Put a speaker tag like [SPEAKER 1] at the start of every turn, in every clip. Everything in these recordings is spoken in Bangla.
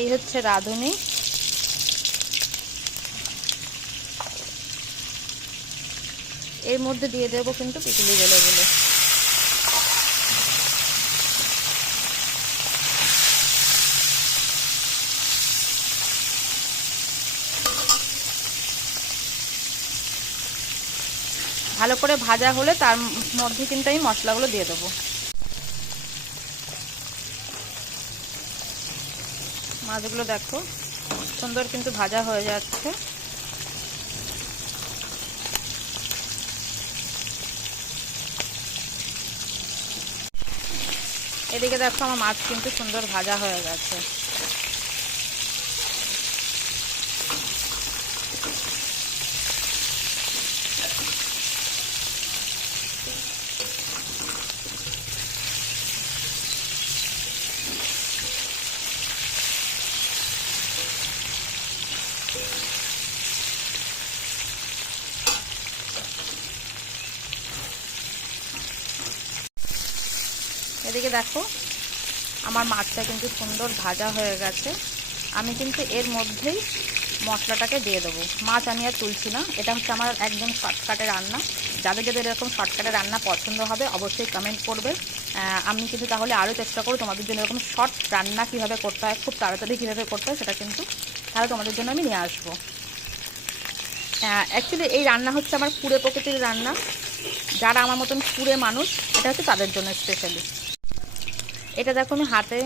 [SPEAKER 1] এই হচ্ছে রাঁধুনি। এর মধ্যে দিয়ে দেবো কিন্তু পিটুলি বেলে বলে ভালো করে ভাজা হলে তার মধ্যে কিন্তু আমি মশলাগুলো দিয়ে দেবো। মাছগুলো দেখো, সুন্দর কিন্তু ভাজা হয়ে যাচ্ছে। এদিকে দেখো আমার মাছ কিন্তু সুন্দর ভাজা হয়ে গেছে। এদিকে দেখো, আমার মাছটা কিন্তু সুন্দর ভাজা হয়ে গেছে। আমি কিন্তু এর মধ্যেই মশলাটাকে দিয়ে দেবো। মাছ আমি আর তুলছি না, এটা হচ্ছে আমার একদম শর্টকাটে রান্না। যাদের যাদের এরকম শর্টকাটে রান্না পছন্দ হবে, অবশ্যই কমেন্ট করবে। আমি কিন্তু তাহলে আরও চেষ্টা করব তোমাদের জন্য এরকম শর্ট রান্না কীভাবে করতে হয়, খুব তাড়াতাড়ি কীভাবে করতে হয়, সেটা কিন্তু তাহলে তোমাদের জন্য আমি নিয়ে আসব। অ্যাকচুয়ালি এই রান্না হচ্ছে আমার কুড়ে প্রকৃতির রান্না। যারা আমার মতন কুড়ে মানুষ, এটা হচ্ছে তাদের জন্য স্পেশালি এটা দেখো আমি হাতে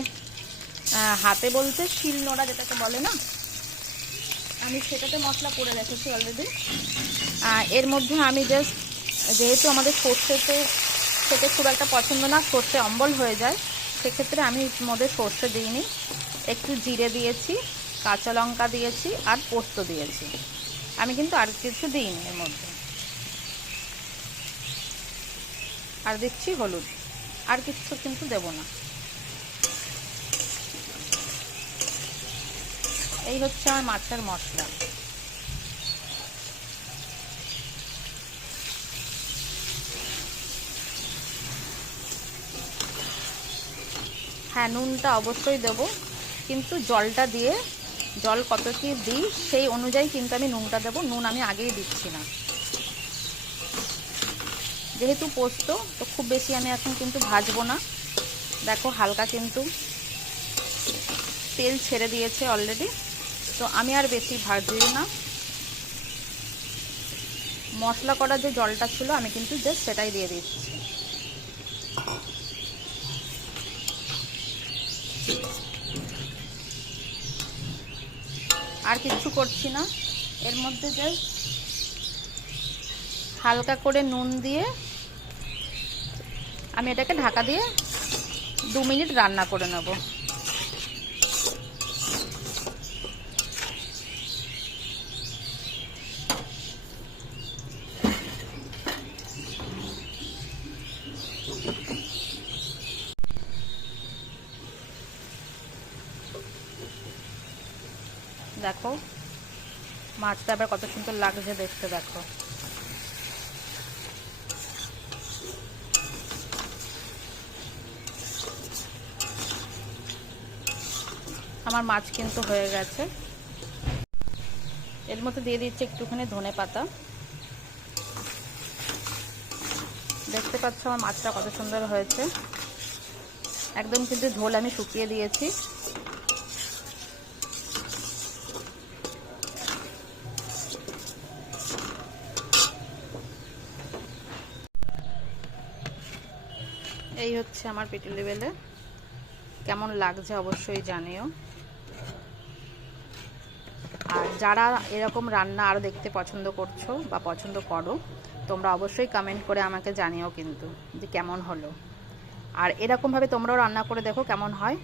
[SPEAKER 1] হাতে বলতে শিল নোড়া যেটাকে বলে না? আমি সেটাতে মশলা করে রেখেছি অলরেডি এর মধ্যে আমি জাস্ট যেহেতু আমাদের সর্ষে তো খেতে খুব একটা পছন্দ না, সর্ষে অম্বল হয়ে যায়, সেক্ষেত্রে আমি মধ্যে সর্ষে দিইনি। একটু জিরে দিয়েছি, কাঁচা লঙ্কা দিয়েছি, আর পোস্ত দিয়েছি। আমি কিন্তু আর কিছু দিইনি এর মধ্যে। আর দিচ্ছি হলুদ। আর কিছু কিন্তু দেব না। এই হচ্ছে আমার মাছের মশলা। হ্যাঁ নুনটা অবশ্যই দেব, কিন্তু জলটা দিয়ে, জল কত কি দিই সেই অনুযায়ী কিন্তু আমি নুনটা দেবো, নুন আমি আগেই দিচ্ছি না। যেহেতু পোস্ত, তো খুব বেশি আমি এখন কিন্তু ভাজবো না। দেখো হালকা কিন্তু তেল ছেড়ে দিয়েছে অলরেডি তো আমি আর বেশি ভাজি না। মশলা করার যে জলটা ছিল, আমি কিন্তু জাস্ট সেটাই দিয়ে দিচ্ছি। আর কিছু করছি না। এর মধ্যে জাস্ট হালকা করে নুন দিয়ে আমি এটাকে ঢাকা দিয়ে দু মিনিট রান্না করে নেব। দেখো। মাছটা আবার কত সুন্দর লাগছে দেখতে, দেখো। আমার মাছ কিন্তু হয়ে গেছে। এর মধ্যে দিয়ে দিচ্ছি একটুখানি ধনে পাতা। দেখতে পাচ্ছ আমার মাছটা কত সুন্দর হয়েছে। একদম কিন্তু ঝোল আমি শুকিয়ে দিয়েছি। এই হচ্ছে আমার পিটুলি বেলে কেমন লাগছে অবশ্যই জানিও। আর যারা এরকম রান্না আর দেখতে পছন্দ করছ বা পছন্দ করো, তোমরা অবশ্যই কমেন্ট করে আমাকে জানিও কিন্তু যে কেমন হলো। আর এরকমভাবে তোমরাও রান্না করে দেখো কেমন হয়।